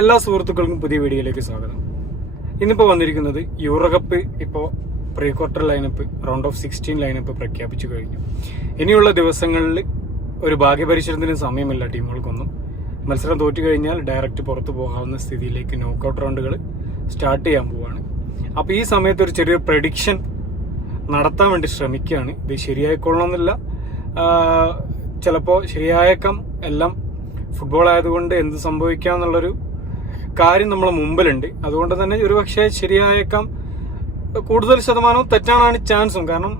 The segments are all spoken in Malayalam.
എല്ലാ സുഹൃത്തുക്കൾക്കും പുതിയ വീഡിയോയിലേക്ക് സ്വാഗതം. ഇന്നിപ്പോൾ വന്നിരിക്കുന്നത് യൂറോകപ്പ് ഇപ്പോൾ pre quarter lineup round of 16 lineup പ്രഖ്യാപിച്ചു കഴിഞ്ഞു. ഇനിയുള്ള ദിവസങ്ങളിൽ ഒരു ഭാഗ്യപരിശീലനത്തിന് സമയമില്ല ടീമുകൾക്കൊന്നും. മത്സരം തോറ്റു കഴിഞ്ഞാൽ ഡയറക്റ്റ് പുറത്തു പോകാവുന്ന സ്ഥിതിയിലേക്ക് നോക്കൌട്ട് റൗണ്ടുകൾ സ്റ്റാർട്ട് ചെയ്യാൻ പോവുകയാണ്. അപ്പോൾ ഈ സമയത്ത് ഒരു ചെറിയൊരു പ്രഡിക്ഷൻ നടത്താൻ വേണ്ടി ശ്രമിക്കുകയാണ്. ഇത് ശരിയായിക്കൊള്ളണമെന്നില്ല, ചിലപ്പോൾ ശരിയായേക്കാം. എല്ലാം ഫുട്ബോൾ ആയതുകൊണ്ട് എന്ത് സംഭവിക്കാം എന്നുള്ളൊരു കാര്യം നമ്മളെ മുമ്പിലുണ്ട്. അതുകൊണ്ട് തന്നെ ഒരു പക്ഷേ ശരിയായേക്കാം, കൂടുതൽ ശതമാനവും തെറ്റാനാണ് ചാൻസും. കാരണം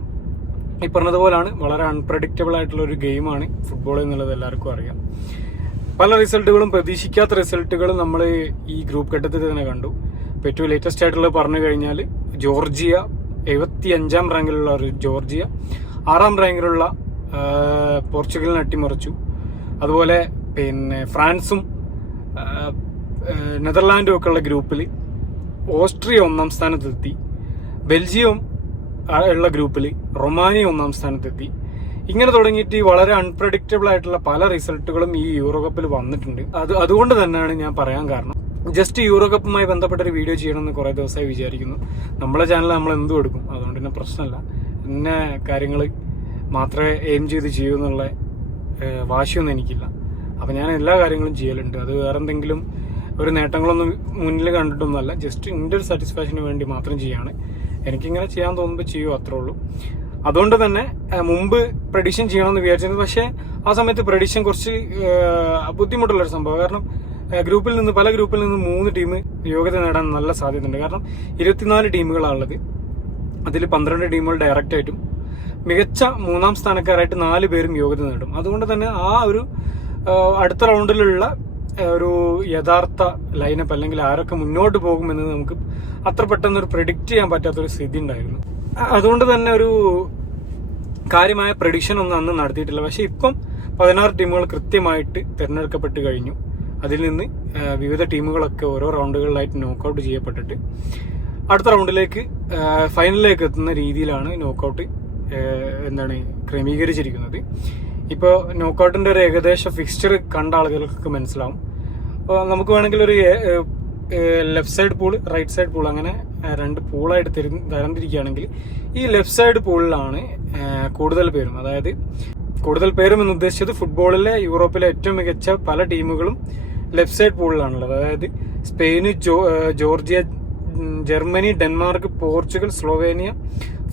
ഈ പറഞ്ഞതുപോലാണ്, വളരെ അൺപ്രഡിക്റ്റബിൾ ആയിട്ടുള്ള ഒരു ഗെയിമാണ് ഫുട്ബോൾ എന്നുള്ളത് എല്ലാവർക്കും അറിയാം. പല റിസൾട്ടുകളും പ്രതീക്ഷിക്കാത്ത റിസൾട്ടുകളും നമ്മൾ ഈ ഗ്രൂപ്പ് ഘട്ടത്തിൽ തന്നെ കണ്ടു. ഇപ്പോൾ ഏറ്റവും ലേറ്റസ്റ്റ് ആയിട്ടുള്ളത് പറഞ്ഞു കഴിഞ്ഞാൽ ജോർജിയ 75ാം റാങ്കിലുള്ള ഒരു ജോർജിയ 6ാം റാങ്കിലുള്ള പോർച്ചുഗലിനെ അട്ടിമറിച്ചു. അതുപോലെ പിന്നെ ഫ്രാൻസും നെതർലാൻഡും ഒക്കെ ഉള്ള ഗ്രൂപ്പിൽ ഓസ്ട്രിയ 1ാം സ്ഥാനത്തെത്തി. ബെൽജിയം ഉള്ള ഗ്രൂപ്പിൽ റൊമാനിയ 1ാം സ്ഥാനത്തെത്തി. ഇങ്ങനെ തുടങ്ങിയിട്ട് വളരെ അൺപ്രഡിക്റ്റബിൾ ആയിട്ടുള്ള പല റിസൾട്ടുകളും ഈ യൂറോ കപ്പിൽ വന്നിട്ടുണ്ട്. അതുകൊണ്ട് തന്നെയാണ് ഞാൻ പറയാൻ കാരണം. ജസ്റ്റ് യൂറോ കപ്പുമായി ബന്ധപ്പെട്ട ഒരു വീഡിയോ ചെയ്യണമെന്ന് കുറേ ദിവസമായി വിചാരിക്കുന്നു. നമ്മളെ ചാനൽ നമ്മൾ എന്തും എടുക്കും, അതുകൊണ്ട് തന്നെ പ്രശ്നമില്ല. ഇന്ന കാര്യങ്ങൾ മാത്രമേ എയിം ചെയ്ത് ചെയ്യൂ എന്നുള്ള വാശിയൊന്നും എനിക്കില്ല. അപ്പം ഞാൻ എല്ലാ കാര്യങ്ങളും ചെയ്യലുണ്ട്. അത് വേറെ എന്തെങ്കിലും ഒരു നേട്ടങ്ങളൊന്നും മുന്നിൽ കണ്ടിട്ടൊന്നുമല്ല, ജസ്റ്റ് എൻ്റെ ഒരു സാറ്റിസ്ഫാക്ഷന് വേണ്ടി മാത്രം ചെയ്യാണ്. എനിക്കിങ്ങനെ ചെയ്യാൻ തോന്നുമ്പോൾ ചെയ്യൂ, അത്രേ ഉള്ളൂ. അതുകൊണ്ട് തന്നെ മുമ്പ് പ്രഡിക്ഷൻ ചെയ്യണമെന്ന് വിചാരിച്ചിരുന്നു. പക്ഷേ ആ സമയത്ത് പ്രഡിക്ഷൻ കുറച്ച് ബുദ്ധിമുട്ടുള്ളൊരു സംഭവം. കാരണം പല ഗ്രൂപ്പിൽ നിന്ന് 3 ടീം യോഗ്യത നേടാൻ നല്ല സാധ്യതയുണ്ട്. കാരണം 24 ടീമുകളാണുള്ളത്. അതിൽ 12 ടീമുകൾ ഡയറക്റ്റ് ആയിട്ടും മികച്ച 3ാം സ്ഥാനക്കാരായിട്ട് 4 പേരും യോഗ്യത നേടും. അതുകൊണ്ട് തന്നെ ആ ഒരു അടുത്ത റൗണ്ടിലുള്ള ഒരു യഥാർത്ഥ ലൈനപ്പ് അല്ലെങ്കിൽ ആരൊക്കെ മുന്നോട്ട് പോകുമെന്ന് നമുക്ക് അത്ര പെട്ടെന്നൊരു പ്രെഡിക്റ്റ് ചെയ്യാൻ പറ്റാത്തൊരു സ്ഥിതി ഉണ്ടായിരുന്നു. അതുകൊണ്ട് തന്നെ ഒരു കാര്യമായ പ്രഡിക്ഷൻ ഒന്നും അന്ന് നടത്തിയിട്ടില്ല. പക്ഷെ ഇപ്പം 16 ടീമുകൾ കൃത്യമായിട്ട് തിരഞ്ഞെടുക്കപ്പെട്ട് കഴിഞ്ഞു. അതിൽ നിന്ന് വിവിധ ടീമുകളൊക്കെ ഓരോ റൗണ്ടുകളിലായിട്ട് നോക്കൌട്ട് ചെയ്യപ്പെട്ടിട്ട് അടുത്ത റൗണ്ടിലേക്ക് ഫൈനലിലേക്ക് എത്തുന്ന രീതിയിലാണ് നോക്കൌട്ട് ക്രമീകരിച്ചിരിക്കുന്നത്. ഇപ്പോൾ നോക്കൌട്ടിന്റെ ഒരു ഏകദേശ ഫിക്സ്ചർ കണ്ട ആളുകൾക്ക് മനസ്സിലാവും. അപ്പോൾ നമുക്ക് വേണമെങ്കിൽ ഒരു left side pool, right side pool, അങ്ങനെ 2 പൂളായിട്ട് തരംതിരിക്കുകയാണെങ്കിൽ ഈ ലെഫ്റ്റ് സൈഡ് പൂളിലാണ് കൂടുതൽ പേരും, അതായത് കൂടുതൽ പേരും എന്ന് ഉദ്ദേശിച്ചത് ഫുട്ബോളിലെ യൂറോപ്പിലെ ഏറ്റവും മികച്ച പല ടീമുകളും ലെഫ്റ്റ് സൈഡ് പൂളിലാണുള്ളത്. അതായത് Spain, Georgia, Germany, Denmark, Portugal, Slovenia,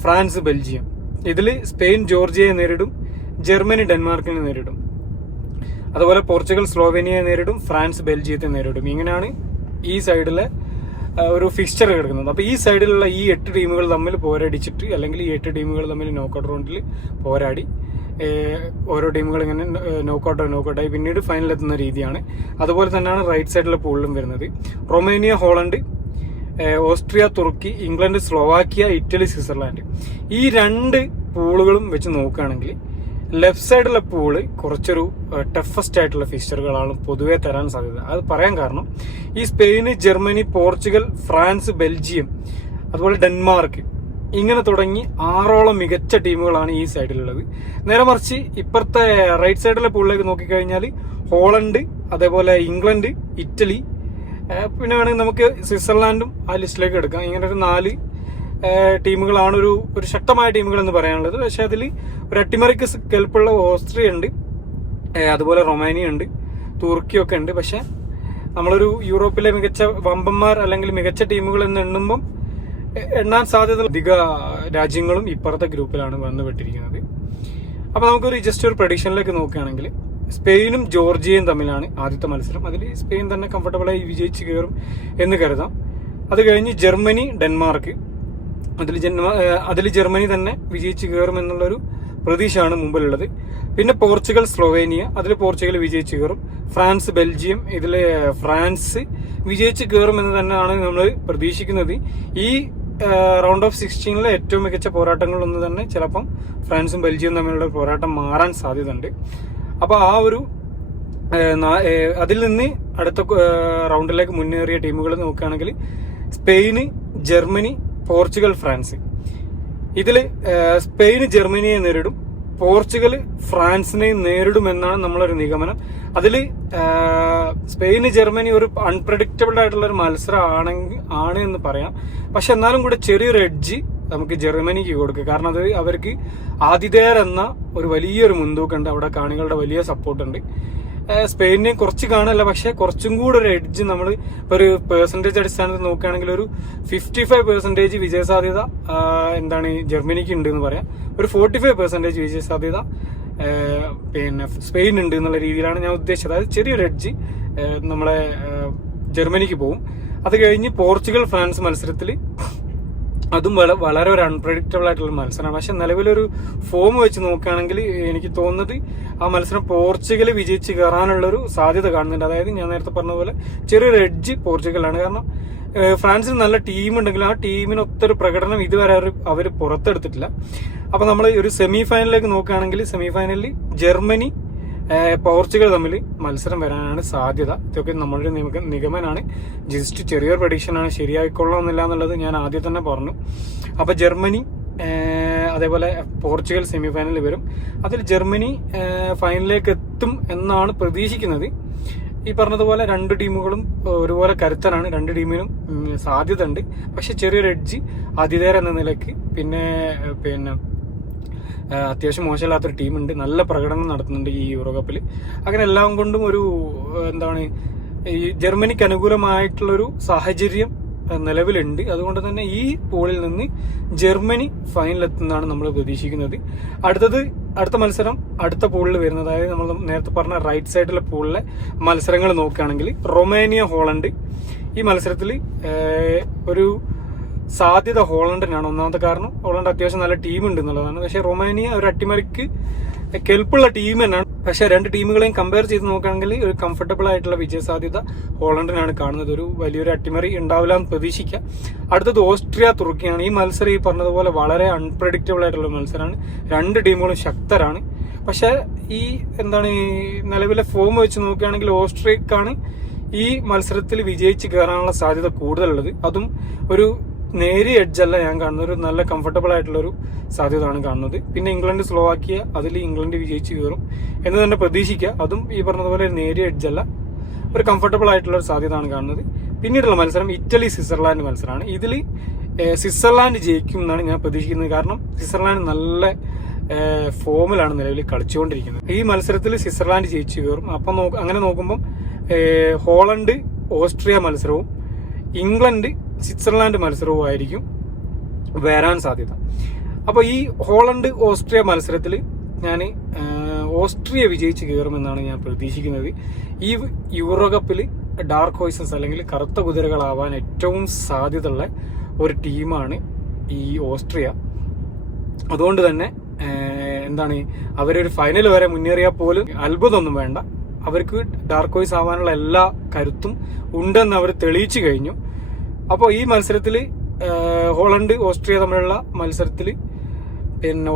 France, Belgium. ഇതിൽ സ്പെയിൻ ജോർജിയയെ നേരിടും, ജർമ്മനി ഡെൻമാർക്കിനെ നേരിടും. അതുപോലെ പോർച്ചുഗൽ സ്ലോവേനിയയെ നേരിടും, ഫ്രാൻസ് ബെൽജിയത്തെ നേരിടും. ഇങ്ങനെയാണ് ഈ സൈഡിലെ ഒരു ഫിക്സ്ചർ കിടക്കുന്നത്. അപ്പോൾ ഈ സൈഡിലുള്ള ഈ 8 ടീമുകൾ തമ്മിൽ പോരടിച്ചിട്ട്, അല്ലെങ്കിൽ ഈ 8 ടീമുകൾ തമ്മിൽ നോക്കൌട്ട് റൗണ്ടിൽ പോരാടി ഓരോ ടീമുകൾ ഇങ്ങനെ നോക്കൌട്ടായി പിന്നീട് ഫൈനലിൽ എത്തുന്ന രീതിയാണ്. അതുപോലെ തന്നെയാണ് റൈറ്റ് സൈഡിലെ പൂളിലും വരുന്നത്. റൊമേനിയ, ഹോളണ്ട്, ഓസ്ട്രിയ, തുർക്കി, ഇംഗ്ലണ്ട്, സ്ലോവാക്യ, ഇറ്റലി, സ്വിറ്റ്സർലാൻഡ്. ഈ 2 പൂളുകളും വെച്ച് നോക്കുകയാണെങ്കിൽ ലെഫ്റ്റ് സൈഡിലെ പൂള് കുറച്ചൊരു ടഫസ്റ്റ് ആയിട്ടുള്ള ഫിക്സ്ചറുകളാണ് പൊതുവെ തരാൻ സാധ്യത. അത് പറയാൻ കാരണം ഈ Spain, Germany, Portugal, France, Belgium, അതുപോലെ ഡെൻമാർക്ക്, ഇങ്ങനെ തുടങ്ങി 6ഓളം മികച്ച ടീമുകളാണ് ഈ സൈഡിലുള്ളത്. നേരെ മറിച്ച് ഇപ്പുറത്തെ റൈറ്റ് സൈഡിലെ പൂളിലേക്ക് നോക്കിക്കഴിഞ്ഞാൽ ഹോളണ്ട്, അതേപോലെ ഇംഗ്ലണ്ട്, ഇറ്റലി, പിന്നെ വേണമെങ്കിൽ നമുക്ക് സ്വിറ്റ്സർലാൻഡും ആ ലിസ്റ്റിലേക്ക് എടുക്കാം. ഇങ്ങനെ ഒരു 4 ടീമുകളാണ് ഒരു ശക്തമായ ടീമുകൾ എന്ന് പറയാനുള്ളത്. പക്ഷെ അതിൽ ഒരു അട്ടിമറിക്ക് കെൽപ്പുള്ള ഓസ്ട്രിയ ഉണ്ട്, അതുപോലെ റൊമാനിയ ഉണ്ട്, തുർക്കിയൊക്കെ ഉണ്ട്. പക്ഷെ നമ്മളൊരു യൂറോപ്പിലെ മികച്ച വമ്പന്മാർ അല്ലെങ്കിൽ മികച്ച ടീമുകൾ എന്ന് എണ്ണാൻ സാധ്യത അധിക രാജ്യങ്ങളും ഇപ്പുറത്തെ ഗ്രൂപ്പിലാണ് വന്നുപെട്ടിരിക്കുന്നത്. അപ്പൊ നമുക്കൊരു ജസ്റ്റ് ഒരു പ്രഡിക്ഷനിലേക്ക് നോക്കുകയാണെങ്കിൽ സ്പെയിനും ജോർജിയയും തമ്മിലാണ് ആദ്യത്തെ മത്സരം. അതിൽ സ്പെയിൻ തന്നെ കംഫർട്ടബിളായി വിജയിച്ച് കയറും എന്ന് കരുതാം. അത് കഴിഞ്ഞ് ജർമ്മനി, ഡെൻമാർക്ക്, അതിൽ ജർമ്മനി തന്നെ വിജയിച്ച് കയറും എന്നുള്ളൊരു പ്രതീക്ഷയാണ് മുമ്പിലുള്ളത്. പിന്നെ പോർച്ചുഗൽ, സ്ലോവേനിയ, അതിൽ പോർച്ചുഗൽ വിജയിച്ച് കയറും. ഫ്രാൻസ്, ബെൽജിയം, ഇതിൽ ഫ്രാൻസ് വിജയിച്ച് കയറും എന്ന് തന്നെയാണ് നമ്മൾ പ്രതീക്ഷിക്കുന്നത്. ഈ റൗണ്ട് ഓഫ് 16 ഏറ്റവും മികച്ച പോരാട്ടങ്ങളൊന്ന് തന്നെ ചിലപ്പം ഫ്രാൻസും ബെൽജിയം തമ്മിലുള്ള പോരാട്ടം മാറാൻ സാധ്യതയുണ്ട്. അപ്പോൾ ആ ഒരു അതിൽ നിന്ന് അടുത്ത റൗണ്ടിലേക്ക് മുന്നേറിയ ടീമുകൾ നോക്കുകയാണെങ്കിൽ സ്പെയിന്, ജർമ്മനി, പോർച്ചുഗൽ, ഫ്രാൻസ്. ഇതിൽ സ്പെയിന് ജർമ്മനിയെ നേരിടും, പോർച്ചുഗൽ ഫ്രാൻസിനെ നേരിടുമെന്നാണ് നമ്മളൊരു നിഗമനം. അതിൽ സ്പെയിന് ജർമ്മനി ഒരു അൺപ്രഡിക്റ്റബിൾ ആയിട്ടുള്ള ഒരു മത്സരം ആണ് എന്ന് പറയാം. പക്ഷെ എന്നാലും കൂടെ ചെറിയൊരു എഡ്ജ് നമുക്ക് ജർമ്മനിക്ക് കൊടുക്കുക. കാരണം അത് അവർക്ക് ആതിഥേയർ എന്ന ഒരു വലിയൊരു മുൻതൂക്കമുണ്ട്, അവിടെ കാണികളുടെ വലിയ സപ്പോർട്ടുണ്ട്. സ്പെയിനിനെ കുറച്ച് കാണല്ല, പക്ഷെ കുറച്ചും കൂടെ ഒരു എഡ്ജ് നമ്മൾ ഇപ്പൊ ഒരു പെർസെന്റേജ് അടിസ്ഥാനത്തിൽ നോക്കുകയാണെങ്കിൽ ഒരു 55% വിജയസാധ്യത ജർമ്മനിക്ക് ഉണ്ട് എന്ന് പറയാം. ഒരു 45% വിജയസാധ്യത പിന്നെ സ്പെയിൻ ഉണ്ട് എന്നുള്ള രീതിയിലാണ് ഞാൻ ഉദ്ദേശിച്ചത്. അതായത് ചെറിയൊരു എഡ്ജ് നമ്മളെ ജർമ്മനിക്ക് പോകും. അത് കഴിഞ്ഞ് പോർച്ചുഗൽ ഫ്രാൻസ് മത്സരത്തിൽ അതും വളരെ ഒരു അൺപ്രഡിക്റ്റബിൾ ആയിട്ടുള്ള മത്സരമാണ്. പക്ഷെ നിലവിലൊരു ഫോം വെച്ച് നോക്കുകയാണെങ്കിൽ എനിക്ക് തോന്നുന്നത് ആ മത്സരം പോർച്ചുഗൽ വിജയിച്ച് കയറാനുള്ളൊരു സാധ്യത കാണുന്നുണ്ട്. അതായത് ഞാൻ നേരത്തെ പറഞ്ഞ പോലെ ചെറിയൊരു എഡ്ജ് പോർച്ചുഗലാണ്. കാരണം ഫ്രാൻസിന് നല്ല ടീം ഉണ്ടെങ്കിലും ആ ടീമിനൊത്തൊരു പ്രകടനം ഇതുവരെ അവർ പുറത്തെടുത്തിട്ടില്ല. അപ്പൊ നമ്മൾ ഒരു സെമി ഫൈനലിലേക്ക് നോക്കുകയാണെങ്കിൽ സെമി ഫൈനലിൽ ജർമ്മനി പോർച്ചുഗൽ തമ്മിൽ മത്സരം വരാനാണ് സാധ്യത. ഇതൊക്കെ നമ്മളുടെ നിഗമനാണ്, ജസ്റ്റ് ചെറിയൊരു പ്രഡിക്ഷനാണ്, ശരിയായിക്കൊള്ളണമെന്നില്ല എന്നുള്ളത് ഞാൻ ആദ്യം തന്നെ പറഞ്ഞു. അപ്പൊ ജർമ്മനി അതേപോലെ പോർച്ചുഗൽ സെമി ഫൈനലിൽ വരും. അതിൽ ജർമ്മനി ഫൈനലിലേക്ക് എത്തും എന്നാണ് പ്രതീക്ഷിക്കുന്നത്. ഈ പറഞ്ഞതുപോലെ രണ്ട് ടീമുകളും ഒരുപോലെ കരുത്തനാണ്, രണ്ട് ടീമിനും സാധ്യത ഉണ്ട്. പക്ഷെ ചെറിയൊരു എഡ്ജ് ആതിഥേയർ എന്ന നിലയ്ക്ക് പിന്നെ അത്യാവശ്യം മോശമില്ലാത്തൊരു ടീമുണ്ട്, നല്ല പ്രകടനം നടത്തുന്നുണ്ട് ഈ യൂറോ കപ്പിൽ. അങ്ങനെ എല്ലാം കൊണ്ടും ഒരു ഈ ജർമ്മനിക്ക് അനുകൂലമായിട്ടുള്ളൊരു സാഹചര്യം നിലവിലുണ്ട്. അതുകൊണ്ട് തന്നെ ഈ പൂളിൽ നിന്ന് ജർമ്മനി ഫൈനലിലെത്തുന്നതാണ് നമ്മൾ പ്രതീക്ഷിക്കുന്നത്. അടുത്ത മത്സരം അടുത്ത പൂളിൽ വരുന്നത്, അതായത് നമ്മൾ നേരത്തെ പറഞ്ഞ റൈറ്റ് സൈഡിലെ പൂളിലെ മത്സരങ്ങൾ നോക്കുകയാണെങ്കിൽ റൊമേനിയ ഹോളണ്ട്. ഈ മത്സരത്തിൽ ഒരു സാധ്യത ഹോളണ്ടിനാണ്. ഒന്നാമത്തെ കാരണം ഹോളണ്ട് അത്യാവശ്യം നല്ല ടീം ഉണ്ട് എന്നുള്ളതാണ്. പക്ഷെ റൊമേനിയ ഒരു അട്ടിമറിക്ക് കെൽപ്പുള്ള ടീം തന്നെയാണ്. പക്ഷെ രണ്ട് ടീമുകളെയും കമ്പയർ ചെയ്ത് നോക്കുകയാണെങ്കിൽ ഒരു കംഫർട്ടബിൾ ആയിട്ടുള്ള വിജയസാധ്യത ഹോളണ്ടിനാണ് കാണുന്നത്. ഒരു വലിയൊരു അട്ടിമറി ഉണ്ടാവില്ല എന്ന് പ്രതീക്ഷിക്കാം. അടുത്തത് ഓസ്ട്രിയ തുർക്കിയാണ്. ഈ മത്സരം ഈ പറഞ്ഞതുപോലെ വളരെ അൺപ്രഡിക്റ്റബിൾ ആയിട്ടുള്ള മത്സരമാണ്. രണ്ട് ടീമുകളും ശക്തരാണ്. പക്ഷെ ഈ നിലവിലെ ഫോം വെച്ച് നോക്കുകയാണെങ്കിൽ ഓസ്ട്രിയക്കാണ് ഈ മത്സരത്തിൽ വിജയിച്ച് കയറാനുള്ള സാധ്യത കൂടുതലുള്ളത്. അതും ഒരു നേരിയ എഡ്ജല്ല ഞാൻ കാണുന്നത്, ഒരു നല്ല കംഫർട്ടബിൾ ആയിട്ടുള്ള ഒരു സാധ്യതയാണ് കാണുന്നത്. പിന്നെ ഇംഗ്ലണ്ട് സ്ലോവാക്കിയ, അതിൽ ഇംഗ്ലണ്ട് വിജയിച്ച് കയറും എന്ന് തന്നെ പ്രതീക്ഷിക്കുക. അതും ഈ പറഞ്ഞതുപോലെ ഒരു നേരിയ എഡ്ജല്ല, ഒരു കംഫർട്ടബിൾ ആയിട്ടുള്ള ഒരു സാധ്യതയാണ് കാണുന്നത്. പിന്നീടുള്ള മത്സരം ഇറ്റലി സ്വിറ്റ്സർലാൻഡ് മത്സരമാണ്. ഇതിൽ സ്വിറ്റ്സർലാൻഡ് ജയിക്കും എന്നാണ് ഞാൻ പ്രതീക്ഷിക്കുന്നത്. കാരണം സ്വിറ്റ്സർലാൻഡ് നല്ല ഫോമിലാണ് നിലവിൽ കളിച്ചുകൊണ്ടിരിക്കുന്നത്. ഈ മത്സരത്തിൽ സ്വിറ്റ്സർലാൻഡ് ജയിച്ചു കയറും. അപ്പം അങ്ങനെ നോക്കുമ്പം ഹോളണ്ട് ഓസ്ട്രിയ മത്സരവും ഇംഗ്ലണ്ട് സ്വിറ്റ്സർലാൻഡ് മത്സരവും ആയിരിക്കും വരാൻ സാധ്യത. അപ്പൊ ഈ ഹോളണ്ട് ഓസ്ട്രിയ മത്സരത്തിൽ ഞാൻ ഓസ്ട്രിയ വിജയിച്ച് കയറുമെന്നാണ് ഞാൻ പ്രതീക്ഷിക്കുന്നത്. ഈ യൂറോ കപ്പിൽ ഡാർക്ക് ഹോഴ്സസ് അല്ലെങ്കിൽ കറുത്ത കുതിരകളാവാൻ ഏറ്റവും സാധ്യതയുള്ള ഒരു ടീമാണ് ഈ ഓസ്ട്രിയ. അതുകൊണ്ട് തന്നെ അവരൊരു ഫൈനൽ വരെ മുന്നേറിയാൽ പോലും അത്ഭുതമൊന്നും വേണ്ട. അവർക്ക് ഡാർക്ക് ഹോഴ്സ് ആവാനുള്ള എല്ലാ കരുത്തും ഉണ്ടെന്ന് അവർ തെളിയിച്ചു കഴിഞ്ഞു. അപ്പോൾ ഈ മത്സരത്തിൽ ഹോളണ്ട് ഓസ്ട്രിയ തമ്മിലുള്ള മത്സരത്തിൽ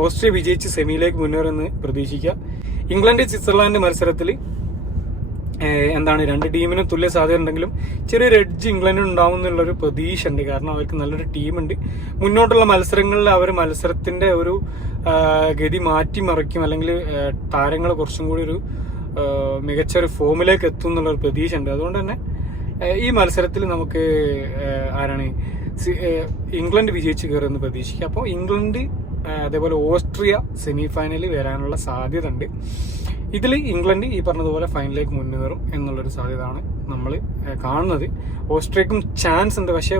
ഓസ്ട്രിയ വിജയിച്ച് സെമിയിലേക്ക് മുന്നേറുമെന്ന് പ്രതീക്ഷിക്കുക. ഇംഗ്ലണ്ട് സ്വിറ്റ്സർലാൻഡ് മത്സരത്തിൽ രണ്ട് ടീമിനും തുല്യ സാധ്യത ഉണ്ടെങ്കിലും ചെറിയൊരു എഡ്ജ് ഇംഗ്ലണ്ടിന് ഉണ്ടാവും എന്നുള്ളൊരു പ്രതീക്ഷ ഉണ്ട്. കാരണം അവർക്ക് നല്ലൊരു ടീമുണ്ട്. മുന്നോട്ടുള്ള മത്സരങ്ങളിൽ അവർ മത്സരത്തിന്റെ ഒരു ഗതി മാറ്റിമറിക്കും, അല്ലെങ്കിൽ താരങ്ങൾ കുറച്ചും കൂടി ഒരു മികച്ചൊരു ഫോമിലേക്ക് എത്തും എന്നുള്ളൊരു പ്രതീക്ഷ ഉണ്ട്. അതുകൊണ്ട് തന്നെ ഈ മത്സരത്തിൽ നമുക്ക് ഇംഗ്ലണ്ട് വിജയിച്ച് കയറുമെന്ന് പ്രതീക്ഷിക്കുക. അപ്പോൾ ഇംഗ്ലണ്ട് അതേപോലെ ഓസ്ട്രിയ സെമി ഫൈനലിൽ വരാനുള്ള സാധ്യത ഉണ്ട്. ഇതിൽ ഇംഗ്ലണ്ട് ഈ പറഞ്ഞതുപോലെ ഫൈനലിലേക്ക് മുന്നേറും എന്നുള്ളൊരു സാധ്യതയാണ് നമ്മൾ കാണുന്നത്. ഓസ്ട്രിയക്കും ചാൻസ് ഉണ്ട്. പക്ഷെ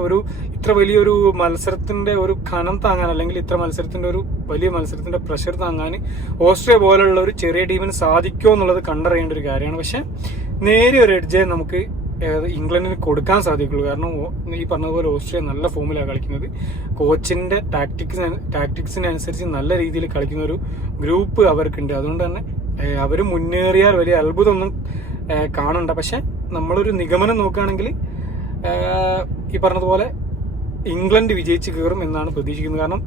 ഇത്ര വലിയൊരു മത്സരത്തിന്റെ ഒരു കനം താങ്ങാൻ, അല്ലെങ്കിൽ ഇത്ര മത്സരത്തിന്റെ ഒരു വലിയ മത്സരത്തിന്റെ പ്രഷർ താങ്ങാൻ ഓസ്ട്രിയ പോലുള്ള ഒരു ചെറിയ ടീമിന് സാധിക്കുമോ എന്നുള്ളത് കണ്ടറിയേണ്ട ഒരു കാര്യമാണ്. പക്ഷെ നേരിയ ഒരു എഡ്ജേ നമുക്ക് ഇംഗ്ലണ്ടിന് കൊടുക്കാൻ സാധിക്കുള്ളൂ. കാരണം ഈ പറഞ്ഞതുപോലെ ഓസ്ട്രിയ നല്ല ഫോമിലാണ് കളിക്കുന്നത്. കോച്ചിന്റെ ടാക്ടിക്സിനനുസരിച്ച് നല്ല രീതിയിൽ കളിക്കുന്ന ഒരു ഗ്രൂപ്പ് അവർക്കുണ്ട്. അതുകൊണ്ട് തന്നെ അവർ മുന്നേറിയാൽ വലിയ അത്ഭുതമൊന്നും കാണണ്ട. പക്ഷെ നമ്മളൊരു നിഗമനം നോക്കുകയാണെങ്കിൽ ഈ പറഞ്ഞതുപോലെ ഇംഗ്ലണ്ട് വിജയിച്ച് കയറും എന്നാണ് പ്രതീക്ഷിക്കുന്നത്. കാരണം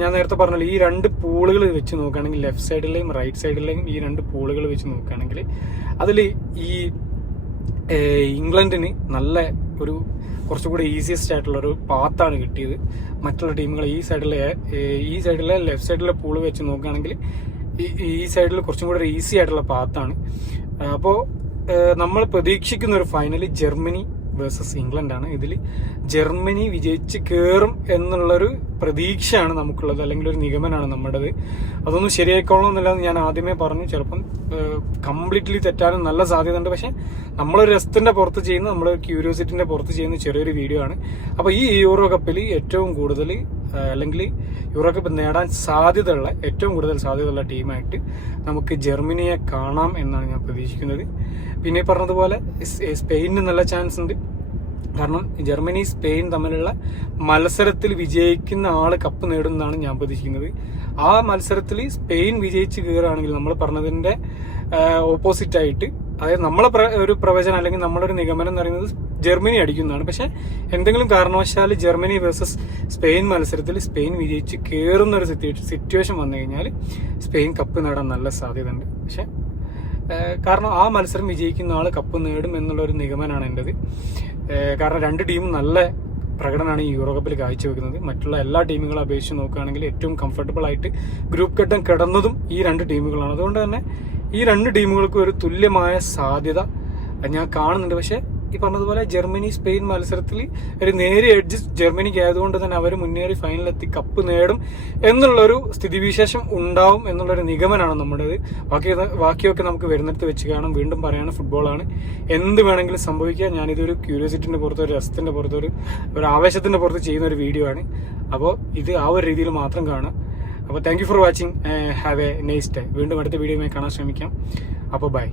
ഞാൻ നേരത്തെ പറഞ്ഞല്ലോ, ഈ രണ്ട് പൂളുകൾ വെച്ച് നോക്കുകയാണെങ്കിൽ ലെഫ്റ്റ് സൈഡിലെയും റൈറ്റ് സൈഡിലെയും ഈ രണ്ട് പൂളുകൾ വെച്ച് നോക്കുകയാണെങ്കിൽ അതിൽ ഈ ഇംഗ്ലണ്ടിന് നല്ല ഒരു കുറച്ചുകൂടി ഈസിയസ്റ്റ് ആയിട്ടുള്ള ഒരു പാത്താണ് കിട്ടിയത്. മറ്റുള്ള ടീമുകൾ ഈ സൈഡിലെ ലെഫ്റ്റ് സൈഡിലെ പൂള് വെച്ച് നോക്കുകയാണെങ്കിൽ ഈ സൈഡിൽ കുറച്ചും കൂടെ ഒരു ഈസി ആയിട്ടുള്ള പാത്താണ്. അപ്പോൾ നമ്മൾ പ്രതീക്ഷിക്കുന്ന ഒരു ഫൈനൽ ജർമ്മനി വേഴ്സസ് ഇംഗ്ലണ്ട് ആണ്. ഇതിൽ ജർമ്മനി വിജയിച്ച് കയറും എന്നുള്ളൊരു പ്രതീക്ഷയാണ് നമുക്കുള്ളത്, അല്ലെങ്കിൽ ഒരു നിഗമനമാണ് നമ്മുടേത്. അതൊന്നും ശരിയായിക്കോളണമെന്നില്ല എന്ന് ഞാൻ ആദ്യമേ പറഞ്ഞു. ചിലപ്പം കംപ്ലീറ്റ്ലി തെറ്റാനും നല്ല സാധ്യതയുണ്ട്. പക്ഷെ നമ്മളൊരു രസത്തിന്റെ പുറത്ത് ചെയ്യുന്ന, നമ്മളൊരു ക്യൂരിയോസിറ്റിന്റെ പുറത്ത് ചെയ്യുന്ന ചെറിയൊരു വീഡിയോ ആണ്. അപ്പോൾ ഈ യൂറോ കപ്പിൽ ഏറ്റവും കൂടുതൽ അല്ലെങ്കിൽ യൂറോ കപ്പ് നേടാൻ ഏറ്റവും കൂടുതൽ സാധ്യതയുള്ള ടീമായിട്ട് നമുക്ക് ജർമ്മനിയെ കാണാം എന്നാണ് ഞാൻ പ്രതീക്ഷിക്കുന്നത്. പിന്നെ പറഞ്ഞതുപോലെ സ്പെയിനിന് നല്ല ചാൻസ് ഉണ്ട്. കാരണം ജർമ്മനി സ്പെയിൻ തമ്മിലുള്ള മത്സരത്തിൽ വിജയിക്കുന്ന ആള് കപ്പ് നേടുമെന്നാണ് ഞാൻ പ്രതീക്ഷിക്കുന്നത്. ആ മത്സരത്തിൽ സ്പെയിൻ വിജയിച്ച് കയറുകയാണെങ്കിൽ നമ്മൾ പറഞ്ഞതിന്റെ ഓപ്പോസിറ്റ് ആയിട്ട്, അതായത് നമ്മളെ ഒരു പ്രവചനം അല്ലെങ്കിൽ നമ്മളൊരു നിഗമനം എന്ന് പറയുന്നത് ജർമ്മനി അടിക്കുന്നതാണ്. പക്ഷെ എന്തെങ്കിലും കാരണവശാൽ ജർമ്മനി വേഴ്സസ് സ്പെയിൻ മത്സരത്തിൽ സ്പെയിൻ വിജയിച്ച് കയറുന്ന ഒരു സിറ്റുവേഷൻ വന്നു കഴിഞ്ഞാൽ സ്പെയിൻ കപ്പ് നേടാൻ നല്ല സാധ്യതയുണ്ട്. പക്ഷെ കാരണം ആ മത്സരം വിജയിക്കുന്ന ആൾ കപ്പ് നേടും എന്നുള്ളൊരു നിഗമനമാണ് എൻ്റെത്. കാരണം രണ്ട് ടീമും നല്ല പ്രകടനമാണ് ഈ യൂറോ കപ്പിൽ കാഴ്ചവെക്കുന്നത്. മറ്റുള്ള എല്ലാ ടീമുകളെ അപേക്ഷിച്ച് നോക്കുകയാണെങ്കിൽ ഏറ്റവും കംഫർട്ടബിൾ ആയിട്ട് ഗ്രൂപ്പ് ഘട്ടം കിടന്നതും ഈ രണ്ട് ടീമുകളാണ്. അതുകൊണ്ട് തന്നെ ഈ രണ്ട് ടീമുകൾക്കും ഒരു തുല്യമായ സാധ്യത ഞാൻ കാണുന്നുണ്ട്. പക്ഷെ ഈ പറഞ്ഞതുപോലെ ജർമ്മനി സ്പെയിൻ മത്സരത്തിൽ ഒരു നേരിയ എഡ്ജ് ജർമ്മനിക്ക് ആയതുകൊണ്ട് തന്നെ അവർ മുന്നേറി ഫൈനലെത്തി കപ്പ് നേടും എന്നുള്ളൊരു സ്ഥിതിവിശേഷം ഉണ്ടാവും എന്നുള്ളൊരു നിഗമനമാണ് നമ്മുടേത്. ബാക്കിയൊക്കെ നമുക്ക് വരുന്നിടത്ത് വെച്ച് കാണാം. വീണ്ടും പറയാണ്, ഫുട്ബോളാണ്, എന്ത് വേണമെങ്കിലും സംഭവിക്കാം. ഞാനിതൊരു ക്യൂരിയോസിറ്റിന്റെ പുറത്ത്, ഒരു രസത്തിന്റെ പുറത്ത്, ഒരു ആവേശത്തിന്റെ പുറത്ത് ചെയ്യുന്ന ഒരു വീഡിയോ ആണ്. അപ്പോൾ ഇത് ആ ഒരു രീതിയിൽ മാത്രം കാണാം. അപ്പോൾ thank you for watching. Have A nice day. വീണ്ടും അടുത്ത വീഡിയോയുമായി കാണാൻ ശ്രമിക്കാം. അപ്പോൾ ബൈ.